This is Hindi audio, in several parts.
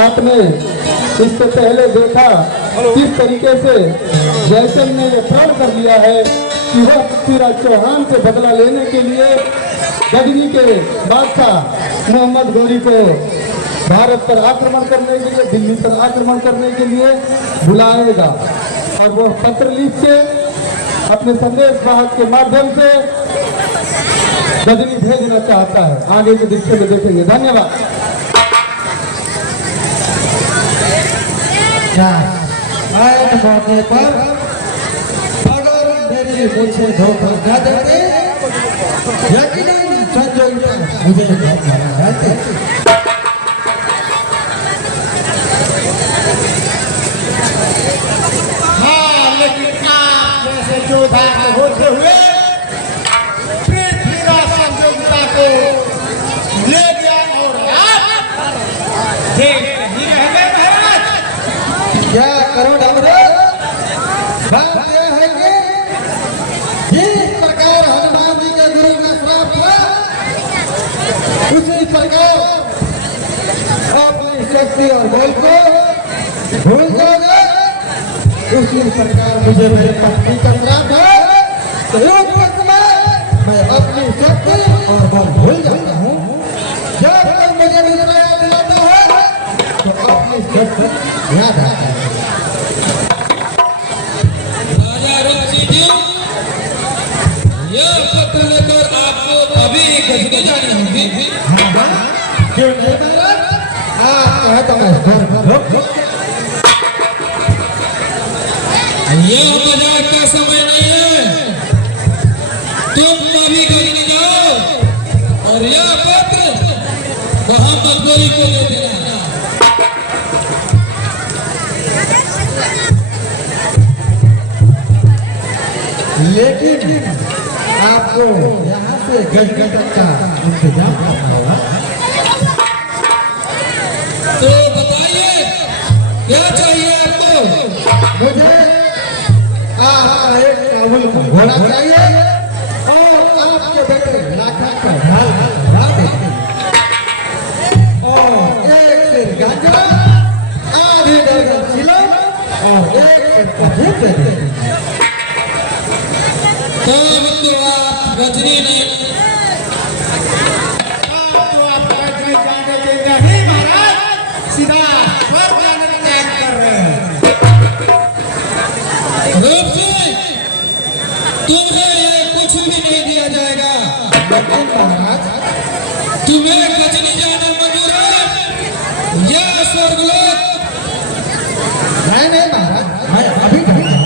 आपने इससे पहले देखा किस तरीके से जयचंद ने यह प्रण कर लिया है कि वह पृथ्वीराज चौहान से बदला लेने के लिए गजनी के बादशाह मोहम्मद गौरी को भारत पर आक्रमण करने के लिए, दिल्ली पर आक्रमण करने के लिए बुलाएगा और वह पत्र लिख के अपने संदेश वाहक के माध्यम से गजनी भेजना चाहता है। आगे के दृश्य में देखेंगे। धन्यवाद। आज मौके पर अगर मेरी मुझसे धोखा न देते यकीनन संजय मुझे जाते। हाँ, लेकिन आप जैसे योद्धा होते हुए पृथ्वीराज संयोगिता को ले गया और आप देख नहीं रह गए महाराज। क्या करो डमरू? बात यह है कि जिस प्रकार हनुमान जी के गुरु का श्राप था उसी प्रकार अपनी शक्ति और बल को भूल जाओगे। उसी प्रकार मुझे मेरे पत्नी का श्राप है तो उस वक्त में मैं अपनी शक्ति और बल भूल जाता हूँ। जब तक मुझे दूसरा याद दिलाता है तो अपनी शक्ति याद आता है। यह पत्र लेकर आपको अभी गजनी जानी होगी। क्यों नहीं महाराज? आप कहे तो मैं यह मजाक का समय नहीं है। तुम अभी गजनी जाओ और यह पत्र मोहम्मद गौरी को ले देना। लेकिन आपको यहाँ से गजनी तक का इंतजाम करना होगा। तो बताइए क्या चाहिए आपको? मुझे आपका एक काबुल घोड़ा चाहिए और आपके बेटे लाखा का ढाल ला देते और एक सिर गाजरा, आधी दर्जन चिलम और एक सिर पहुँच दे देते। तब तो आप गजनी नहीं तो आप गजनी जाने देंगे नहीं महाराज, सीधा स्वर्ग जाने का त्याग कर रहे हैं। रूप से तुम्हें ये कुछ भी नहीं दिया जाएगा। लेकिन महाराज तुम्हें गजनी जाना मंजूर है या स्वर्गलोक? नहीं महाराज, मैं अभी कहूँगा।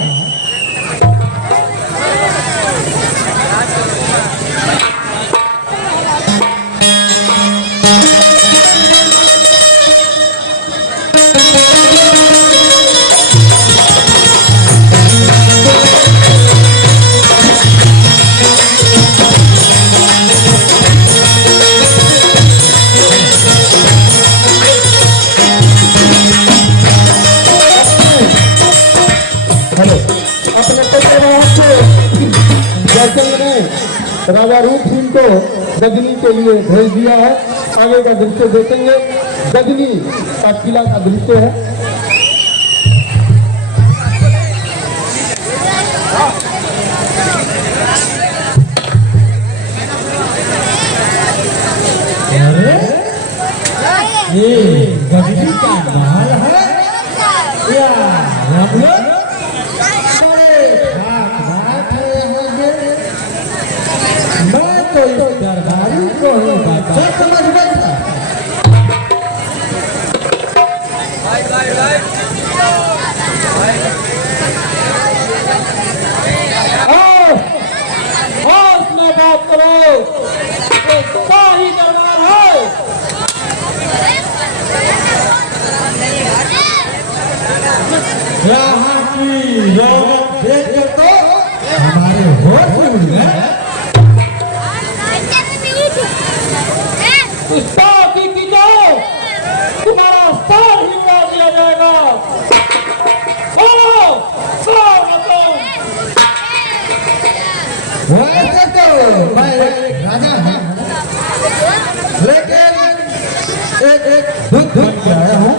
राजा रूप सिंह को गजनी के लिए भेज दिया है। आगे का दृश्य देखेंगे। गजनी का किला का दृश्य है। ये गजनी का महल है या रामलोक? मैं तो इस दरबारी को ही बादशाह समझ बैठा। अपना बात करो, शाही दरबार है। यहाँ की रौनक देखकर तो हमारे होश उड़ गए। की जाओ, तुम्हारा सर ही उड़ा दिया जाएगा। वैसे तो मैं राजा हूँ, लेकिन एक दूध बन के आया हूँ।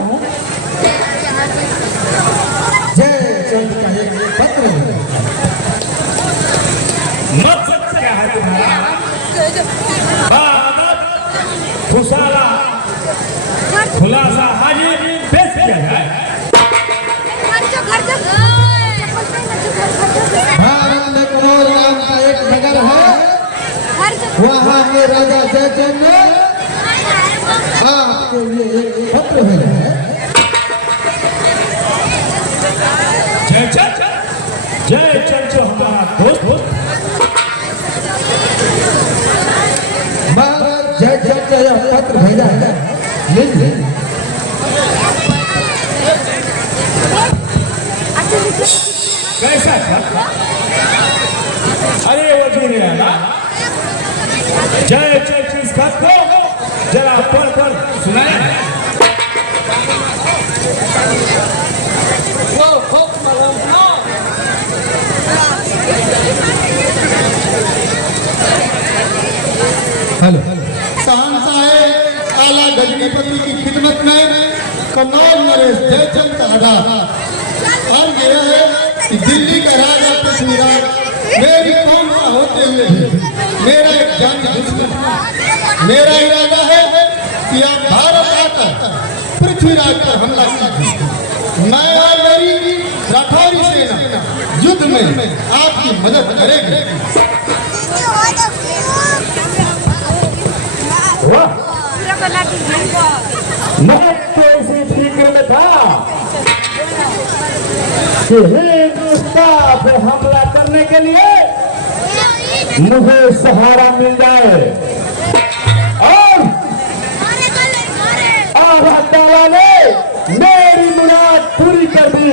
जयचंद का एक पत्र है। मकसद क्या है तुम्हारा? बात खुशाला खुलासा हाजिर पेश किया जाए। भारत में कनौज नाम का एक नगर है, वहाँ के राजा जयचंद ने आपके लिए एक पत्र भेजा है। जयचंद जयचंद जो हमारा दोस्त महाराज जयचंद का यह पत्र भेजा है, लीजिए। कैसा था? अरे वजीर आला, जयचंद इस खत को जरा पढ़ कर सुनाए। हेलो शहंशाह आला गजनीपति की खिदमत में कन्नौज नरेश जयचंद का आधार और यह है कि दिल्ली का राजा पृथ्वीराज मेरी कौन का होते हुए भी मेरा एक जान दुश्मन है। मेरा इरादा है कि आप भारत आकर पृथ्वीराज पर हमला कीजिए। मैं और मेरी राठौरी सेना युद्ध में आपकी मदद करेगी। वाह, मैं तो इसी फिक्र में था कि हिंदुस्तान पे हमला करने के लिए मुझे सहारा मिल जाए और अल्लाह ताला ने मेरी मुराद पूरी कर दी।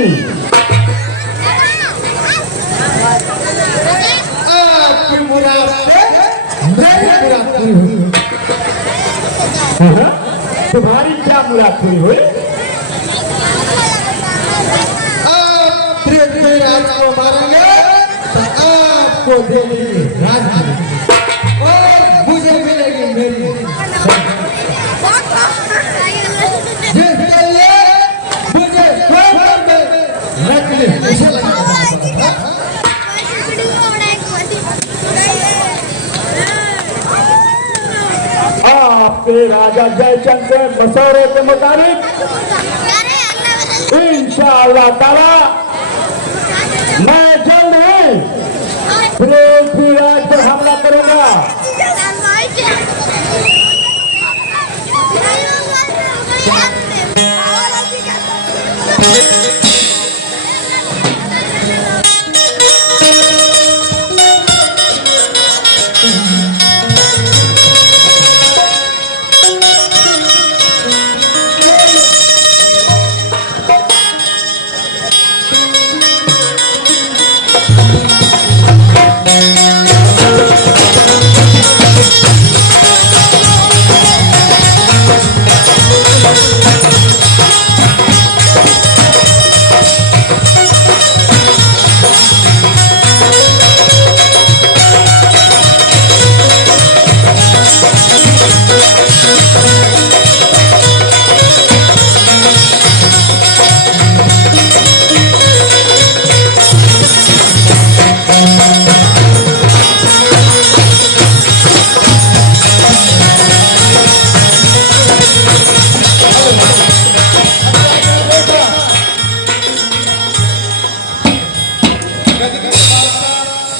आपकी मुराद से मेरी मुराद पूरी हुई। तुम्हारी क्या मुराद पूरी हुई? आप पृथ्वीराज को मारेंगे तो आपको दे देंगे राजधानी और मुझे मिलेगी मेरी जिसके लिए मुझे स्वयं में रखने मुझे लगा आपके राजा जयचंद के मशवरे के मुताबिक इंशाअल्लाह ताला मैं जल्द ही पृथ्वीराज पर हमला करूंगा।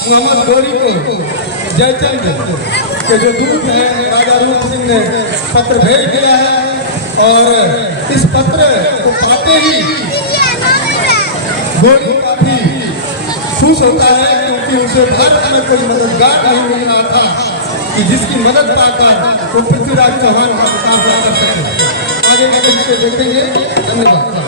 मोहम्मद गौरी को जयचंद के जो दूत है राजा रूप सिंह ने पत्र भेज दिया है और इस पत्र को पाते ही गौरी काफी खुश होता है क्योंकि उसे भारत में कोई मददगार नहीं मिल रहा था कि जिसकी मदद पाकर वो पृथ्वीराज चौहान का मुकाबला कर सके। आगे का दृश्य देखेंगे। धन्यवाद।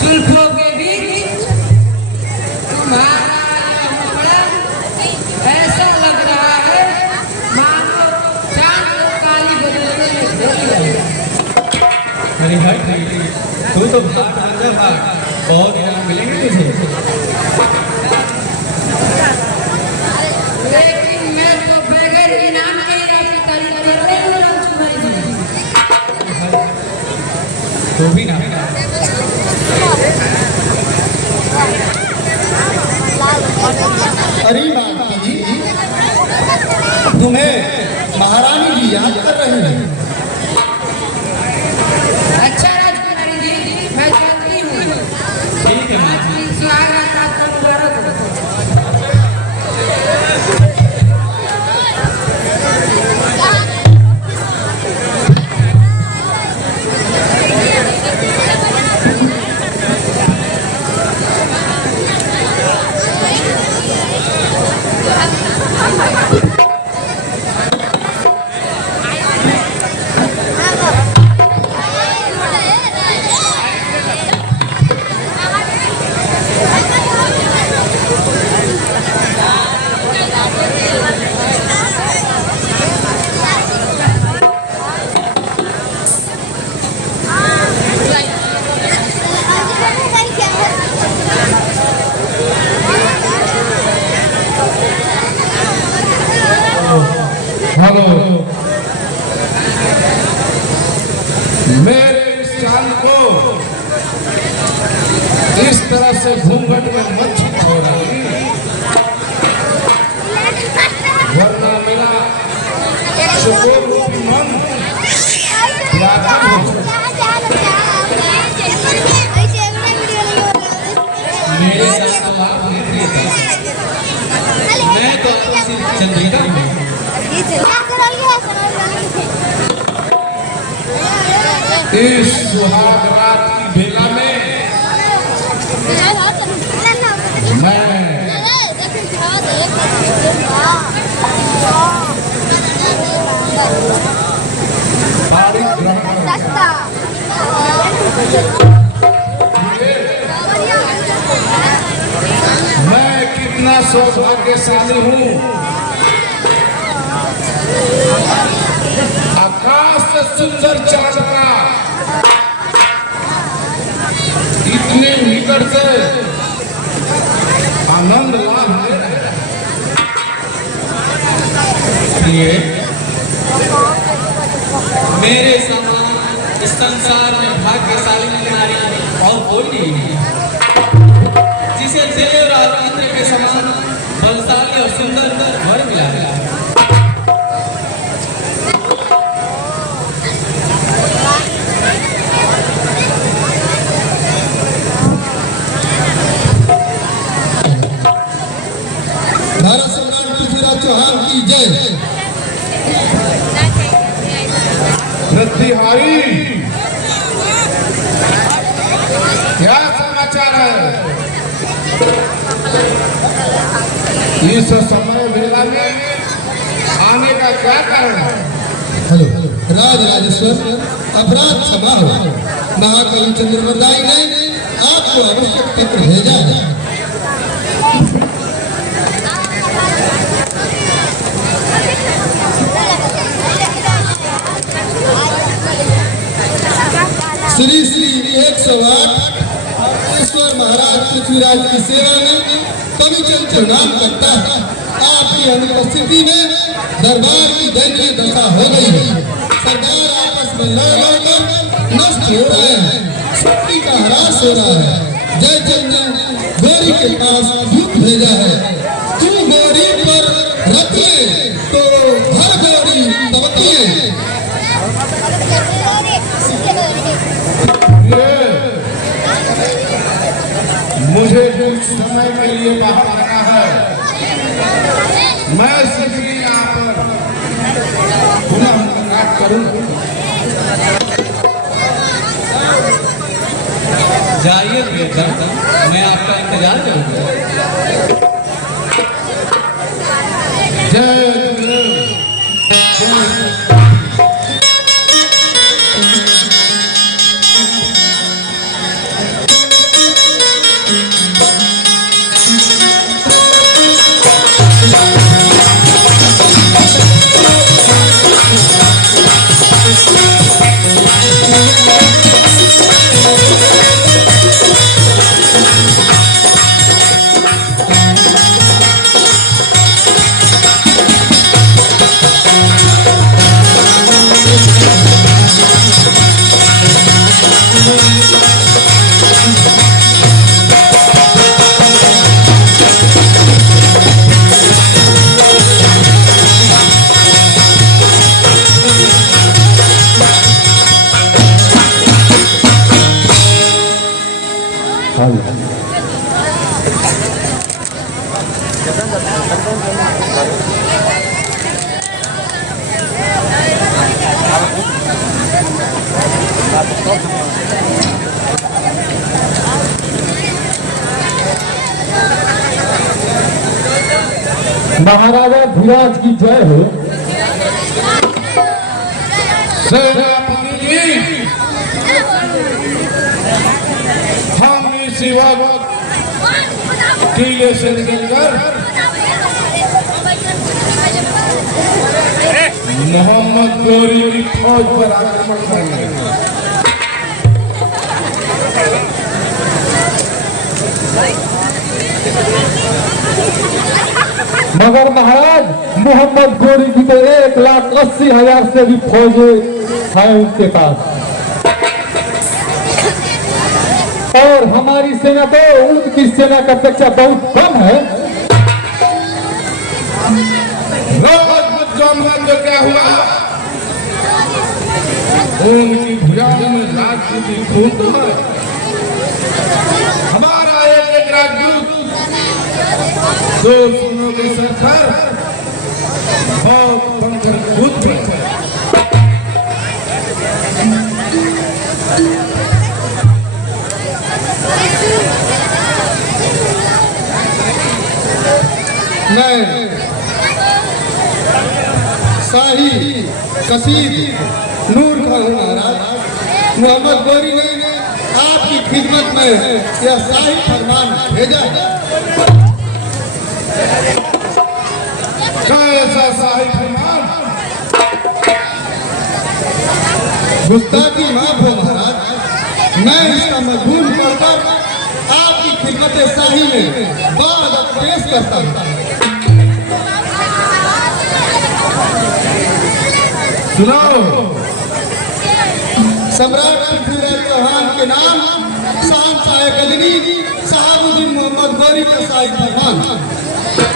जुल्फों के बीच तुम्हारा यह मुखड़ा ऐसा लग रहा है मानो चांद को काली बदलने में धो लिया। अरे भाई तू तो बहुत इनाम मिलेंगे तुझे। लेकिन मैं तो बगैर इनाम के ही आपकी तारीफ करते हुए राजकुमारी जी। तो भी ना अरे मालती जी, तुम्हें महारानी जी याद कर रहे हैं। अच्छा राजकुमारी जी, मैं जानती हूँ। ठीक है आज की सुहाग रात आपका मुबारक हो। हेलो, मेरे इस चांद को इस तरह से घूंघट में मत छोड़ा, वरना मेरा सुकून रूपी मन व्याकुल हो। मेरे साथ तो आप नहीं थे। मैं तो आपको सिर्फ चंद्रिका हूँ। इस सुहाग रात की बेला में मैं बारीक ग्रहण मैं कितना सौभाग्यशाली हूँ। आकाश से सुंदर चांद का इतने निकट से आनंद लाभ ले रहे हैं। इसलिए मेरे समान इस संसार में भाग्यशाली नारी और कोई नहीं है, जिसे देव और इंद्र के समान बलशाली और सुंदर वर मिला है। भारत सम्राट पृथ्वीराज चौहान की जय। प्रतिहारी क्या समाचार है? इस समय वेला में आने का क्या कारण है? हेलो, राज राजेश्वर, अपराध क्षमा हो। महाकवि चंद्रवरदाई ने आपको आवश्यक पत्र भेजा है। श्री श्री 108 ईश्वर महाराज पृथ्वीराज की सेवा में पवित्र प्रणाम करता है। आपकी अनुपस्थिति में दरबार की दयनीय दशा हो गई है। सरदार आपस में लड़ कर नष्ट हो रहे हैं, शक्ति का ह्रास हो रहा है। जयचंद ने गौरी के पास दूत भेजा है। तू गौरी पर रख ले तो हर गौरी तबकिए। मुझे कुछ समय के लिए बाहर आना है। मैं शीघ्र ही यहाँ पर पुनः मुलाकात करूँ। जाइए बेटा, मैं आपका इंतजार करूंगा। जय गुरुदेव। महाराजा धीराज की जय हो। सेनापति जी, हम इसी वक्त किले से निकलकर मोहम्मद गौरी की फौज पर आक्रमण करेंगे। मगर महाराज मोहम्मद गोरी की तो 1,80,000 से भी फौजें हैं उनके पास, और हमारी सेना तो उनकी सेना का अपेक्षा बहुत कम है। राजपूत जमन जो क्या हुआ, उनकी भुजाओं में राजपूती खून तो है। हमारा एक राजपूत दो सुनों के सर पर बहुत बनकर कूद पड़े। मैं शाही कसीद नूर खान हूँ महाराज। मोहम्मद गौरी ने आपकी खिदमत में यह शाही फरमान भेजा है। कैसा शाही फरमान? गुस्ताखी माफ हो महाराज, मैं इसका मजबूर पढ़कर आपकी खिदमत शाही में बाद पेश करता हूँ। सुनाओ। सम्राट पृथ्वीराज चौहान के नाम शहंशाह गजनी शहाबुद्दीन मोहम्मद गौरी का शाही फरमान।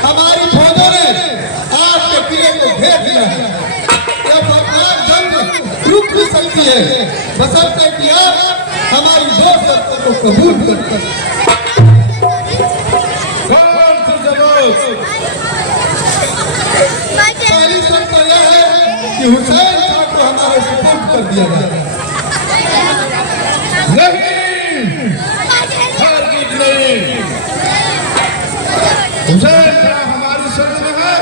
हमारी फौजों ने आपके किले को घेर दिया है। यह खतरनाक जंग रुक भी सकती है, बशर्ते कि आप हमारी दो शर्तों को कबूल करते हैं। कौन सी जरूरत? पहली शर्त तो यह है कि हुसैन खां को हमारे सुपुर्द कर दिया जाए। नहीं, हरगिज़ नहीं। हुसैन खां हमारी शर्त में है,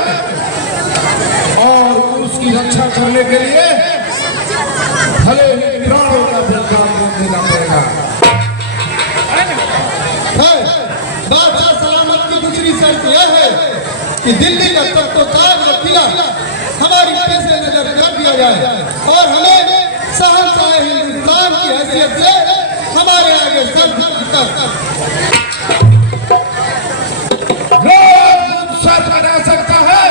और उसकी रक्षा करने के लिए भले ही प्राणों का बलिदान देना पड़ेगा। बादशाह सलामत की दूसरी शर्त यह है कि दिल्ली का तख्त-ओ-ताज व किला हमारी पेशे नजर कर दिया जाए, और हमें शहंशाह हिंदुस्तान की हैसियत से हमारे आगे सर सर बना सकता है,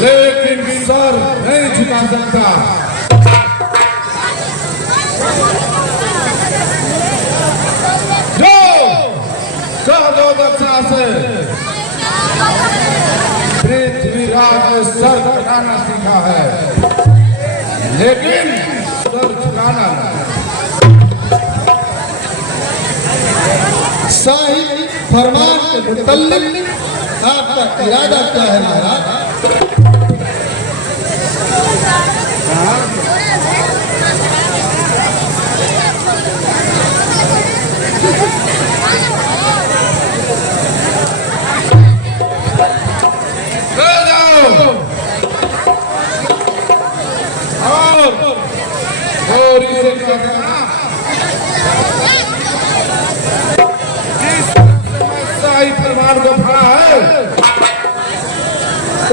लेकिन सर नहीं झुका सकता। जो कह दो बच्चा से पृथ्वीराज ने सर झुकाना सीखा है, लेकिन सर झुकाना नहीं। शाही फरमान के मुतल्लिक आपका इरादा क्या है महाराज? और इसे क्या करना? शाही फरमान को पढ़ा है,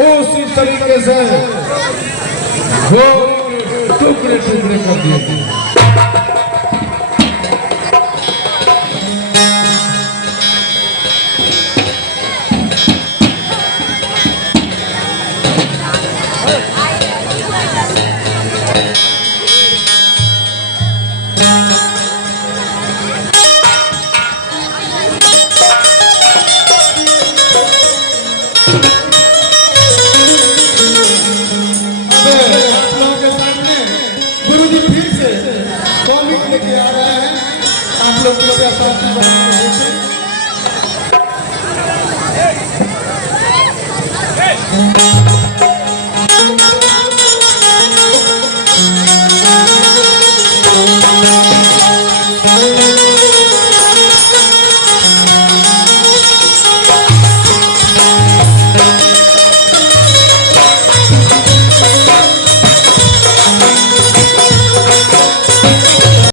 उसी तरीके से टुकड़े टुकड़े कर दिए। आप लोगों के सामने गुरुजी फिर से कौमी आप लोग कृपया शांति बनाए रखें।